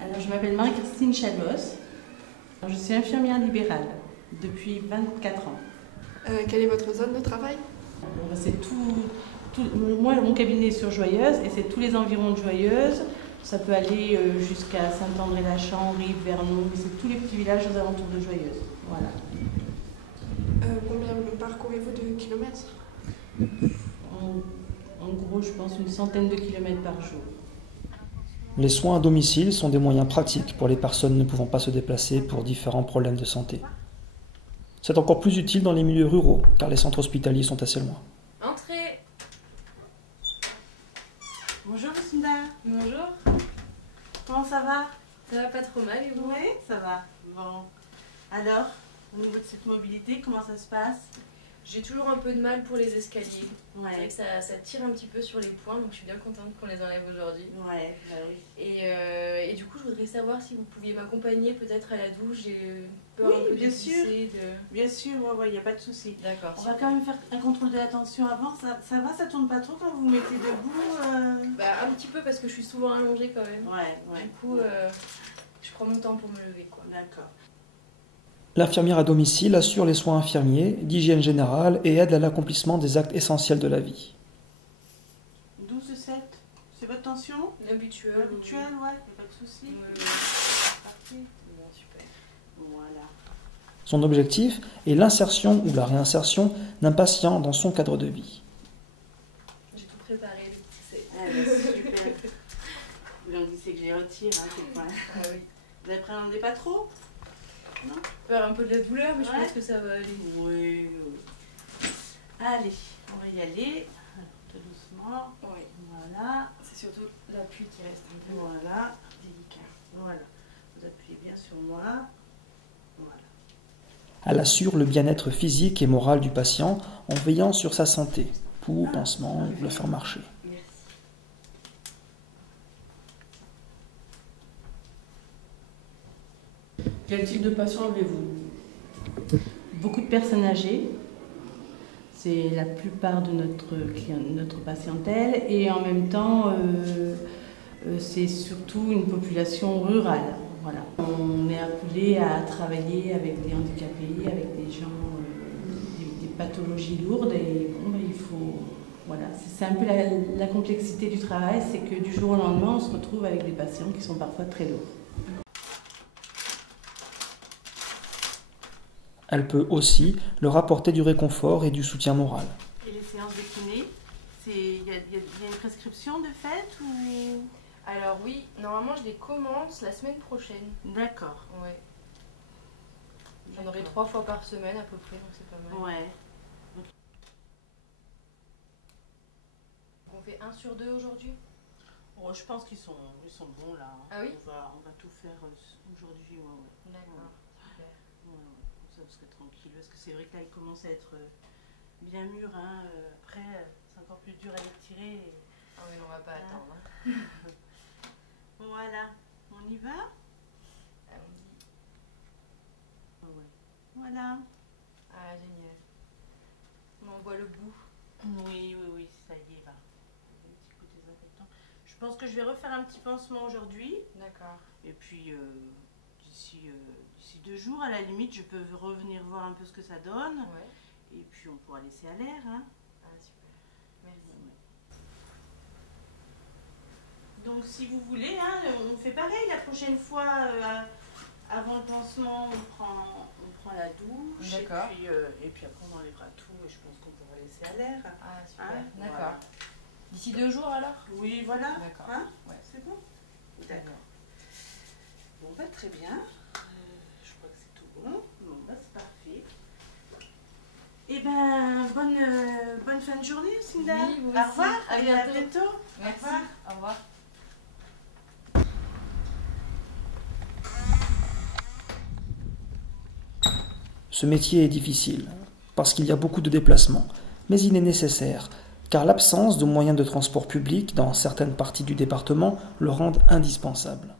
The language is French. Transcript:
Alors, je m'appelle Marie-Christine Chalbos. Je suis infirmière libérale depuis 24 ans. Quelle est votre zone de travail? C'est moi, mon cabinet est sur Joyeuse et c'est tous les environs de Joyeuse. Ça peut aller jusqu'à Saint-André-la-Chambre, Rives, Vernon, c'est tous les petits villages aux alentours de Joyeuse. Voilà. Combien parcourez-vous de kilomètres? En gros, je pense une centaine de kilomètres par jour. Les soins à domicile sont des moyens pratiques pour les personnes ne pouvant pas se déplacer pour différents problèmes de santé. C'est encore plus utile dans les milieux ruraux, car les centres hospitaliers sont assez loin. Entrez. Bonjour Lucinda. Bonjour. Comment ça va? Ça va pas trop mal et vous? Oui, ça va. Bon. Alors, au niveau de cette mobilité, comment ça se passe? J'ai toujours un peu de mal pour les escaliers. C'est vrai Ouais. que ça tire un petit peu sur les poings, donc je suis bien contente qu'on les enlève aujourd'hui. Ouais, bah oui. Et du coup, je voudrais savoir si vous pouviez m'accompagner peut-être à la douche. J'ai peur Oui, un peu bien de sûr. glisser, Bien sûr, il n'y a pas de souci. D'accord. On va quand même faire un contrôle de la tension avant. Ça va, ça tourne pas trop quand vous vous mettez debout Bah, un petit peu parce que je suis souvent allongée quand même. Ouais. Du coup, je prends mon temps pour me lever, quoi. D'accord. L'infirmière à domicile assure les soins infirmiers, d'hygiène générale et aide à l'accomplissement des actes essentiels de la vie. 12,7. C'est votre tension? L'habituel. Habituelle, ouais, il n'y a pas de souci. Parfait. Bon, super. Voilà. Son objectif est l'insertion ou la réinsertion d'un patient dans son cadre de vie. J'ai tout préparé, le petit set. Ah, bah, super. Donc, c'est que je les retire, hein, c'est pas... Ah oui. Vous appréhendez pas trop? Non? Faire un peu de la douleur, mais je Ouais. pense que ça va aller. Oui. Allez, on va y aller. Alors, tout doucement. Oui. Voilà. C'est surtout l'appui qui reste un peu. Voilà. Délicat. Voilà. Vous appuyez bien sur moi. Voilà. Elle assure le bien-être physique et moral du patient en veillant sur sa santé, pouls, pansements, le faire marcher. Merci. Quel type de patient avez-vous? Beaucoup de personnes âgées. C'est la plupart de notre patientèle. Et en même temps, c'est surtout une population rurale. Voilà. On est appelé à travailler avec des handicapés, avec des gens, des pathologies lourdes. Et bon, ben, il faut... Voilà. C'est un peu la complexité du travail, c'est que du jour au lendemain, on se retrouve avec des patients qui sont parfois très lourds. Elle peut aussi leur apporter du réconfort et du soutien moral. Et les séances de kiné, il y a une prescription de fait ou... Alors oui, normalement je les commence la semaine prochaine. D'accord. Ouais. J'en aurai 3 fois par semaine à peu près, donc c'est pas mal. Ouais. On fait 1 sur 2 aujourd'hui? Oh, je pense qu'ils sont bons là. Ah oui? On va tout faire aujourd'hui. Ouais. D'accord. Super. Ouais. Ça, parce que tranquille, parce que c'est vrai que là, ils commencent à être bien mûrs. Hein. Après, c'est encore plus dur à les tirer. Ah oui, on va pas attendre. Voilà. On y va? Allons-y. Ouais. Voilà. Ah génial. On en voit le bout. Oui, ça y est, va. Un petit coup désinfectant. Je pense que je vais refaire un petit pansement aujourd'hui. D'accord. Et puis, d'ici 2 jours, à la limite, je peux revenir voir un peu ce que ça donne. Ouais. Et puis, on pourra laisser à l'air. Hein. Ah super. Merci. Donc, si vous voulez, hein, on fait pareil. La prochaine fois, avant le pansement, on prend la douche. D'accord. Et puis après, on enlèvera tout. Et je pense qu'on pourra laisser à l'air. Ah super. Hein, D'accord. voilà. D'ici 2 jours alors? Oui, voilà. D'accord. Hein, Ouais. c'est bon? D'accord. Bon, bah, très bien. Je crois que c'est tout bon. Bon, bah, c'est parfait. Eh ben, bonne fin de journée, Cinda. Oui, vous Au aussi. revoir. À Et bientôt. bientôt. Merci. Au revoir. Au revoir. Ce métier est difficile, parce qu'il y a beaucoup de déplacements, mais il est nécessaire, car l'absence de moyens de transport public dans certaines parties du département le rend indispensable.